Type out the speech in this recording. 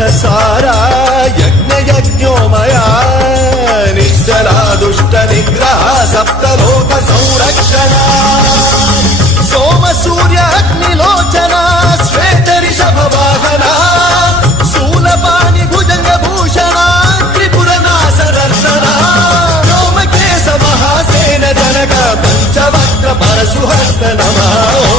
सहसारा यज्ञ यज्ञोमया निश्चला दुष्ट निग्रह सप्तलोक संरक्षणा सोम सूर्य अग्निलोचना श्वेत ऋषभ वाहना शूलपाणि भुजंग भूषणा त्रिपुर नाशनर्दना व्योमकेश महासेन जनक पंचवक्त्र परशुहस्त नमः।